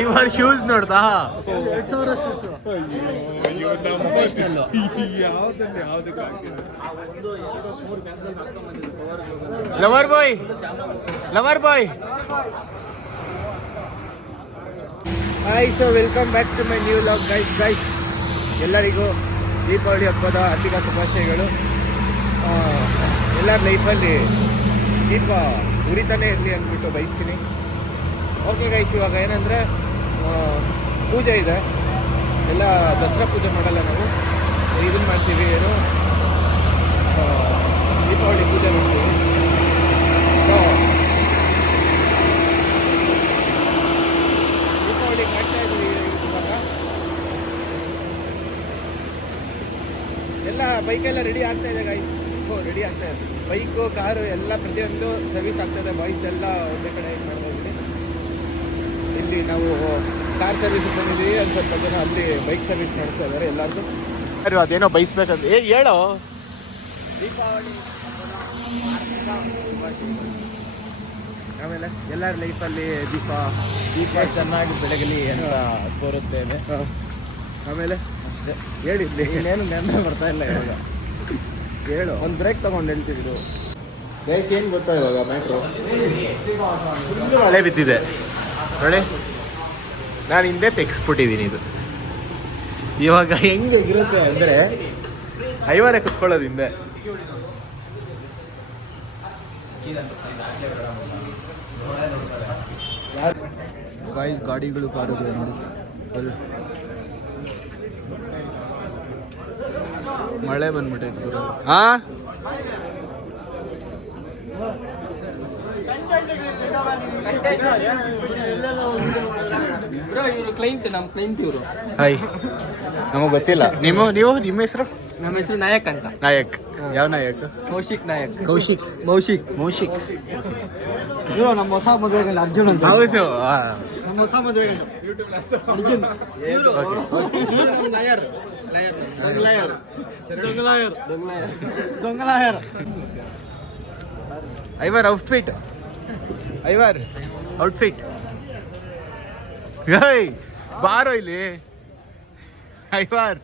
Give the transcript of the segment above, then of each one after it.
Ivor shoes ನೋಡ್ದಾ 2000 shoes. Lover boy hi, so welcome back to my new vlog guys. ಎಲ್ಲರಿಗೂ ದೀಪಾವಳಿ ಹಬ್ಬದ ಹಾರ್ದಿಕ ಶುಭಾಶಯಗಳು. ಎಲ್ಲರ ಲೈಫಲ್ಲಿ ದೀಪ ಉರಿತಾನೆ ಇರಲಿ ಅಂದ್ಬಿಟ್ಟು ಬಯಸ್ತೀನಿ. ಓಕೆ ಗೈಸ್, ಇವಾಗ ಏನಂದರೆ ಪೂಜೆ ಇದೆ. ಎಲ್ಲ ದಸರಾ ಪೂಜೆ ಮಾಡಲ್ಲ ನಾವು, ಇದನ್ನು ಮಾಡ್ತೀವಿ, ಏನು ದೀಪಾವಳಿ ಪೂಜೆ ಮಾಡ್ತೀವಿ. ಸೊ ದೀಪಾವಳಿ ಮಾಡ್ತಾ ಇದ್ದೀವಿ ಇವಾಗ. ಎಲ್ಲ ಬೈಕೆಲ್ಲ ರೆಡಿ ಆಗ್ತಾ ಇದೆ ಗೈಸ್. ರೆಡಿ ಆಗ್ತಾ ಇದೆ. ಬೈಕು, ಕಾರು ಎಲ್ಲ ಪ್ರತಿಯೊಂದು ಸರ್ವಿಸ್ ಆಗ್ತಾಯಿದೆ. ಬಾಯ್ಸ್ ಎಲ್ಲ ಒಂದೇ ಕಡೆ ಇದು ಮಾಡ್ತಾ ಇದ್ದೀವಿ. ಇಲ್ಲಿ ನಾವು ಕಾರ್ ಸರ್ವಿಸ್ ಬಂದಿದ್ದೀವಿ, ಒಂದು ಸ್ವಲ್ಪ ಜನ ಅಲ್ಲಿ ಬೈಕ್ ಸರ್ವಿಸ್ ನಡೆಸ್ತಾ ಇದ್ದಾರೆ ಎಲ್ಲರಿಗೂ. ಅದೇನೋ ಬಯಸ್ಬೇಕಂತ ಹೇಳೋ. ದೀಪಾವಳಿ ಆಮೇಲೆ ಎಲ್ಲರ ಲೈಫಲ್ಲಿ ದೀಪ ಚೆನ್ನಾಗಿ ಬೆಳಗಲಿ ಅಂತ ಕೋರುತ್ತೇವೆ. ಆಮೇಲೆ ಅಷ್ಟೇ ಹೇಳಿದ್ಲಿ, ಇನ್ನೇನು ನೆನ್ನೆ ಬರ್ತಾ ಇಲ್ಲ ಇವಾಗ. ಹೇಳು, ಒಂದು ಬ್ರೇಕ್ ತೊಗೊಂಡು ಹೇಳ್ತಿದ್ದು ಗೈಸ್. ಏನು ಗೊತ್ತಾ ಇವಾಗ ಮ್ಯಾಟ್ರು? ಮಳೆ ಬಿದ್ದಿದೆ ನೋಡಿ, ನಾನು ಹಿಂದೆ ತೆಗೆಸ್ಬಿಟ್ಟಿದ್ದೀನಿ. ಇದು ಇವಾಗ ಹೆಂಗೆ ಇರುತ್ತೆ ಅಂದರೆ ಐವರೇ ಕುತ್ಕೊಳ್ಳೋದು ಹಿಂದೆ. ಗಾಡಿಗಳು ಕಾರುಗಳು ನೋಡಿ, ಮಳೆ ಬಂದ್ಬಿಟ್ಟೈತೆ. ಇವರು ಕ್ಲೈಂಟ್, ನಮ್ಮ ಕ್ಲೈಂಟ್ ಇವರು. ಹಾಯ್, ನಮಗೆ ಗೊತ್ತಿಲ್ಲ. ನಿಮ್ಮ ಹೆಸರು? ನಮ್ಮ ಹೆಸರು ನಾಯಕ್ ಅಂತ. ನಾಯಕ್? ಯಾವ ನಾಯಕ್? ಕೌಶಿಕ್ ನಾಯಕ್. ಮೌಶಿಕ್. ಇವರು ನಮ್ಮ ಹೊಸ ಮದುವೆಗಂಡ ಅರ್ಜುನ್ ಅಂತ. ಹೌದು, ನಮ್ಮ ಹೊಸ ಮದುವೆಗಂಡ ಅರ್ಜುನ್. ದೊಂಗಲಾಯರ್. ಐವರ್ ಔಟ್ಫಿಟ್. ಹೇಯ್, ಬಾರೋ ಇಲ್ಲಿ ಐವರ್.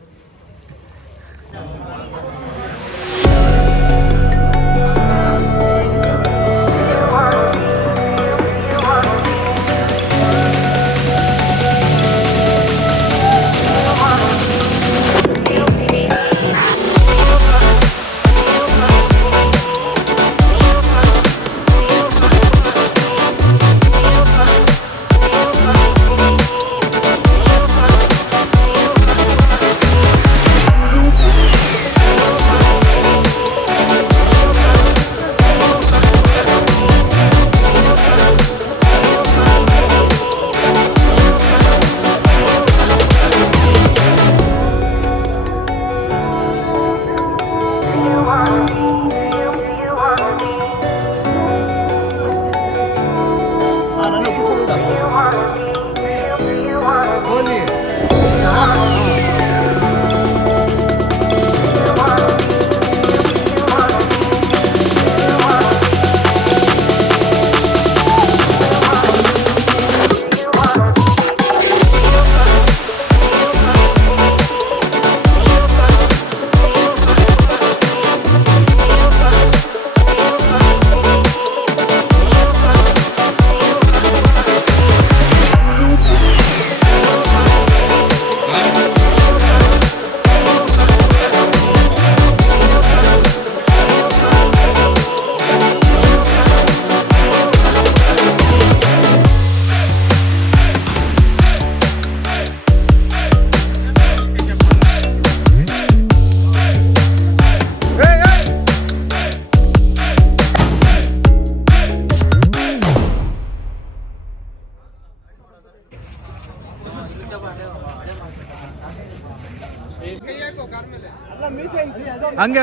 ಹಂಗೆ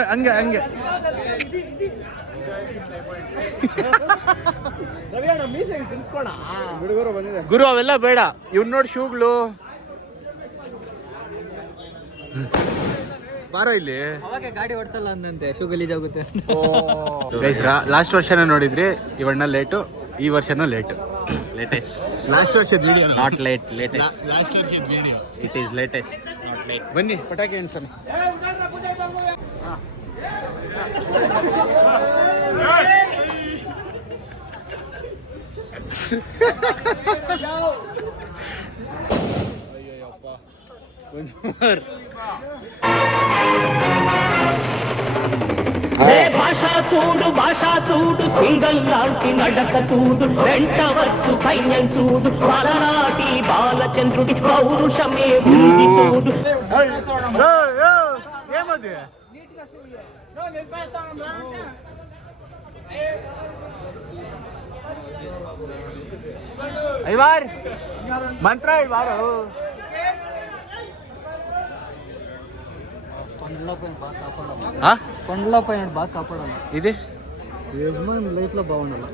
ಗುರು, ಅವೆಲ್ಲ ಬೇಡ. ಇವ್ ನೋಡಿ ಶೂಗಳು. ಬಾರೋ ಇಲ್ಲಿ. ಗಾಡಿ ಓಡಿಸಲ್ಲ ಅಂದಂತೆ, ಶೂ ಗಲೀಜಾಗುತ್ತೆ. ಲಾಸ್ಟ್ ವರ್ಷನ ನೋಡಿದ್ರಿ, ಇವಣ್ಣ ಲೇಟು, ಈ ವರ್ಷನೂ ಲೇಟು. ಲೇಟೆಸ್ಟ್ ಲಾಸ್ಟ್ ವರ್ಷದ ವಿಡಿಯೋ ನಾಟ್ ಲೇಟೆಸ್ಟ್ ಲಾಸ್ಟ್ ವರ್ಷದ video it is latest not late. ಬನ್ನಿ ಪಟಾಕಿ ಎಣ್ಸೋಣ. అయ్యప్ప భాష చూడు సింగల్ లాంటి నడక చూడు వెంటవచ్చు సైన్యం చూడు పలనాటి బాలచంద్రుడి పౌరుషమే ఉంది చూడు. ఏమది ఐవార్ మంత్ర ఐవారు పండ్ల పైన బాగా కాపాడాలి. ఇది యజమాని లైఫ్లో బాగుండాలి.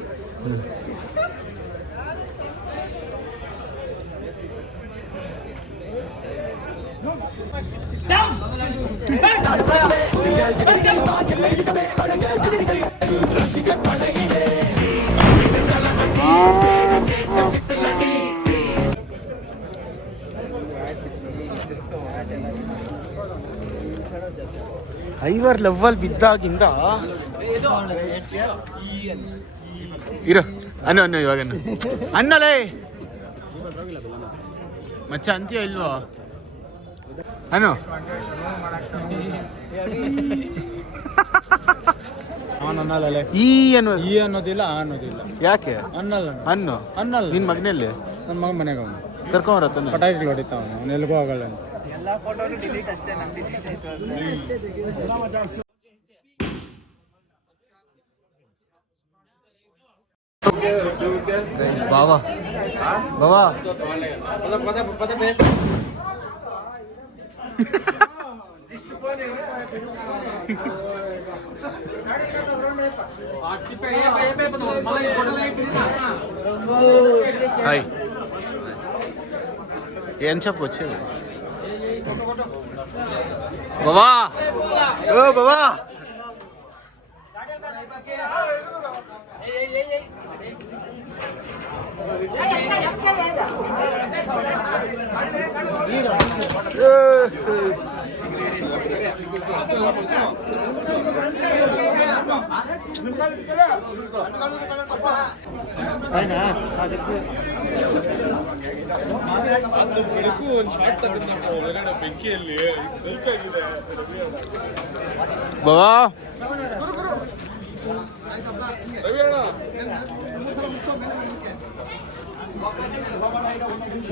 ಐವರ್ ಲೆವೆಲ್ ಬಿದ್ದಾಗಿಂದ ಇರೋ ಅನ್ನು ಇವಾಗ ಅನ್ನಲೇ ಮಚ್ಚ ಅಂತೀಯ ಇಲ್ವಾ ಅನ್ನು ಈ ಅನ್ನೋದಿಲ್ಲ ಯಾಕೆ ಅನ್ನಲ್ಲ ಅನ್ನು ಅನ್ನಲ್ಲ. ನಿನ್ ಮಗನಲ್ಲಿ ನನ್ನ ಮಗ ಮನೆಗೆ ಕರ್ಕೊಂಬರತ್ತಾನೆ ಪಟಾಕಿಗಳು ಹೊಡಿತಾವ ಅವ್ನು ಎಲ್ಗೂ ಆಗಲ್ಲ. ಬಾವಾ ಬಾವಾ హాయ్ ఏం చెప్పు వచ్చేది బావా ఓ బావా ಬಾವಾ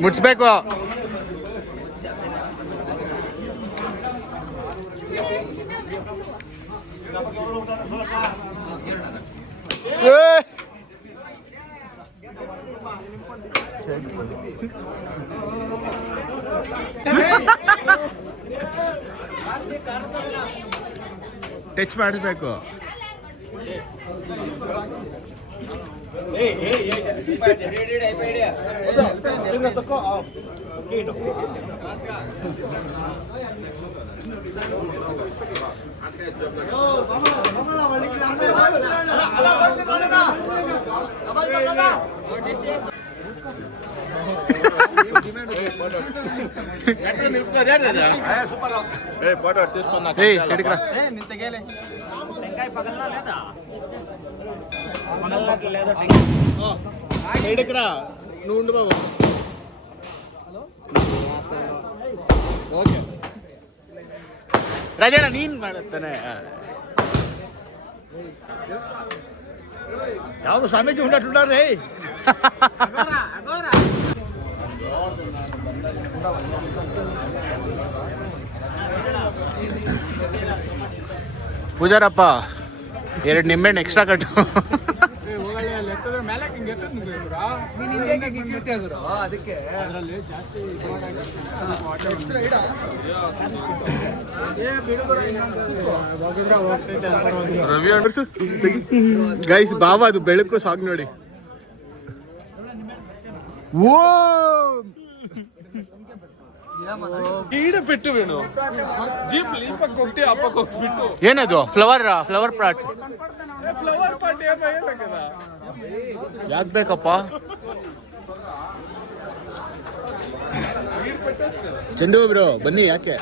ಮುಟ್ಸ್ಬೇಕು ಟಚ್ ಮಾಡಿಸ್ಬೇಕು. నువ్వు ఉండు బాబు. ಓಕೆ ರಾಜಣ್ಣ ನೀನ್ ಮಾಡುತ್ತಾನೆ. ಯಾವುದು ಸ್ವಾಮೀಜಿ ಉಂಡಾಟ್ರಿ ಪೂಜಾರಪ್ಪ 2 ನಿಂಬೆಹಣ್ಣು ಎಕ್ಸ್ಟ್ರಾ ಕಟ್ಟು. ಗೈಸ್ ಬಾವ ಅದು ಬೆಳಕು ಸಾಗ್ ನೋಡಿ. ಓ ಏನದು ಫ್ಲವರ್ ಪಾಟ್ ಯಾಕೆ ಬೇಕಪ್ಪ? ಚಂದು ಬ್ರೋ ಬನ್ನಿ, ಯಾಕೆ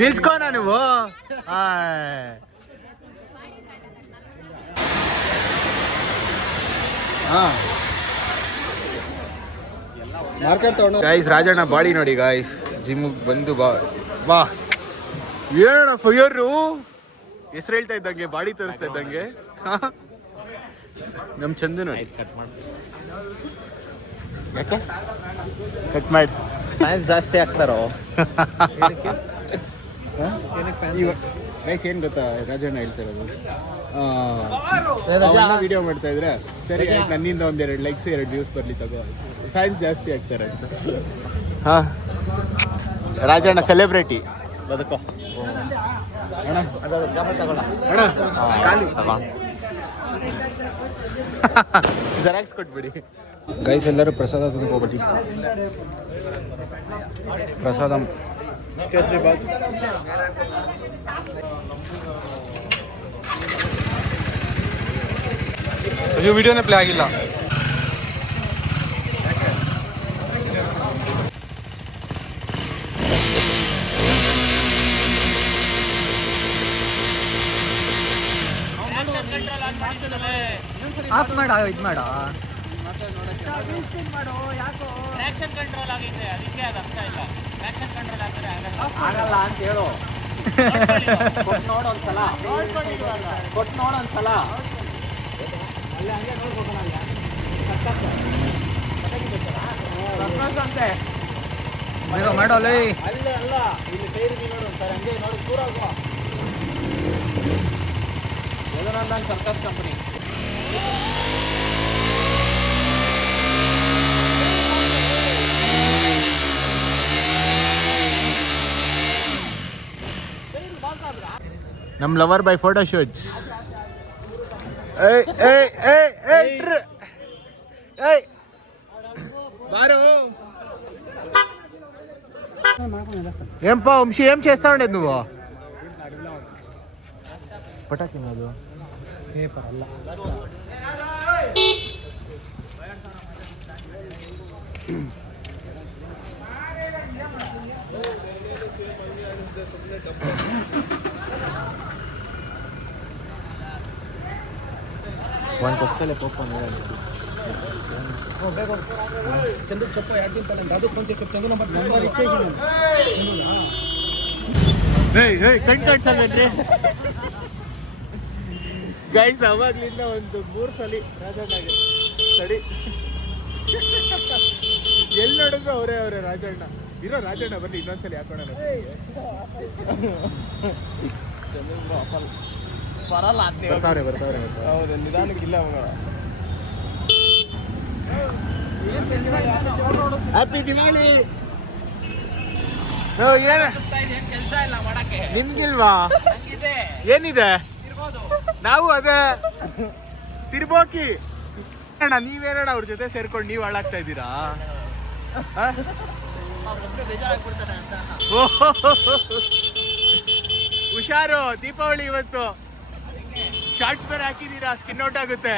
ನಿಲ್ಸ್ಕೋಣ ನೀವು. ಗಾಯ್ಸ್ ರಾಜಣ್ಣ ಬಾಡಿ ನೋಡಿ ಗಾಯ್ಸ್, ಜಿಮ್ಗೆ ಬಂದು ಬಾ ಏನ ಫೈಯರು ಹೆಸರು ಹೇಳ್ತಾ ಇದ್ದಂಗೆ ಬಾಡಿ ತೋರಿಸ್ತಾ ಇದ್ದಂಗೆ. ನಮ್ ಚಂದು ನೋಡಿ ಯಾಕೆ ಕಟ್ ಮಾಡಿ ಫ್ಯಾನ್ಸ್ ಜಾಸ್ತಿ ಆಗ್ತಾರೋ. ಗೈಸ್ ಏನ್ ಗೊತ್ತಾ ರಾಜಣ್ಣ ಹೇಳ್ತಾ ಇರೋದು, ವಿಡಿಯೋ ಮಾಡ್ತಾ ಇದ್ರೆ ಸರಿ ನನ್ನಿಂದ ಒಂದೆರಡು ಲೈಕ್ಸ್ 2 ವ್ಯೂಸ್ ಬರ್ಲಿ ತಗೋ, ಫ್ಯಾನ್ಸ್ ಜಾಸ್ತಿ ಆಗ್ತಾರೆ ಅಂತ. ಹಾ ರಾಜಣ್ಣ ಸೆಲೆಬ್ರಿಟಿ ಬದುಕೋ ಅಣ್ಣ ಜೆರಾಕ್ಸ್ ಕೊಟ್ಬಿಡಿ. ಗೈಸ್ ಎಲ್ಲರೂ ಪ್ರಸಾದ ತಂದ್ಕೊಬಿಡಿ. ಪ್ರಸಾದಂ ಕೇಸರಿಬಾತ್. ಅಯ್ಯೋ ವಿಡಿಯೋನೇ ಪ್ಲೇ ಆಗಿಲ್ಲ. ಆಫ್ ಮಾಡ ಇದು ಮಾಡ ಟ್ರಾಕ್ಷನ್ ಕಂಟ್ರೋಲ್ ಆಗಿದೆ, ಅದಕ್ಕೆ ಅದು ಅರ್ಥ ಇಲ್ಲ. ಟ್ರಾಕ್ಷನ್ ಕಂಟ್ರೋಲ್ ಆಗಿದ್ರೆ ಆಗಲ್ಲ ಅಂತ ಹೇಳು. ಕೊಟ್ಟು ನೋಡೋನ್ಸಲ ಮಾಡೋಲ್ಲ. ಅಲ್ಲೇ ಅಲ್ಲ, ಇಲ್ಲಿ ಟೈರ್ ನೋಡು ಸರ್, ಹಂಗೆ ನೋಡಿ ದೂರ ಆಗುವ. Jagannath circus company. ನಮ್ ಲವರ್ ಬೈ ಫೋಟೋ ಶೂಟ್ಸ್. బారు ఏం పా వంశీ ఏం చేస్తా ఉండేది నువ్వు? పటాకి నాదు పేపర్ అల్ల వస్తలే పోప్ప చందు చెప్ప దాదు ఫోన్ చేసి చందు నంబర్ ఇచ్చేసాను. ಕಂಟೆಂಟ್ ಸಮೇತ್ರಿ ಗೈಸ್ ಅವಾಗ್ಲಿಂದ ಒಂದು 3 ಸಲ ರಾಜಣ್ಣಗೆ ಸಡಿ ಎಲ್ಲಿ ನೋಡಿದ್ರು ಅವರೇ ರಾಜಣ್ಣ ಇರೋ ರಾಜಣ್ಣ ಬನ್ನಿ ಇನ್ನೊಂದ್ಸಲಿ ಹಾಕೋಣ. ಬರಲ್ಲ ಬರ್ತಾವ್ರೆ ಹೌದು, ನಿಧಾನಕ್ಕೆ ಇಲ್ಲ ಮಗಳ. ಹ್ಯಾಪಿ ದಿವಾಳಿ. ಕೆಲಸ ಇಲ್ಲ ಮಾಡಕ್ಕೆ. ನಿಮ್ಗಿಲ್ವಾ? ಏನಿದೆ? ನಾವು ಅದೇ ತಿರ್ಬೋಕಿ ಅಣ್ಣ. ನೀವೇನಣ್ಣ ಅವ್ರ ಜೊತೆ ಸೇರ್ಕೊಂಡು ನೀವು ಹಾಳಾಗ್ತಾ ಇದ್ದೀರಾ? ಹುಷಾರು, ದೀಪಾವಳಿ ಇವತ್ತು. ಶಾರ್ಟ್ಸ್ ಬೇರೆ ಹಾಕಿದ್ದೀರಾ, ಸ್ಕಿನ್ ಔಟ್ ಆಗುತ್ತೆ.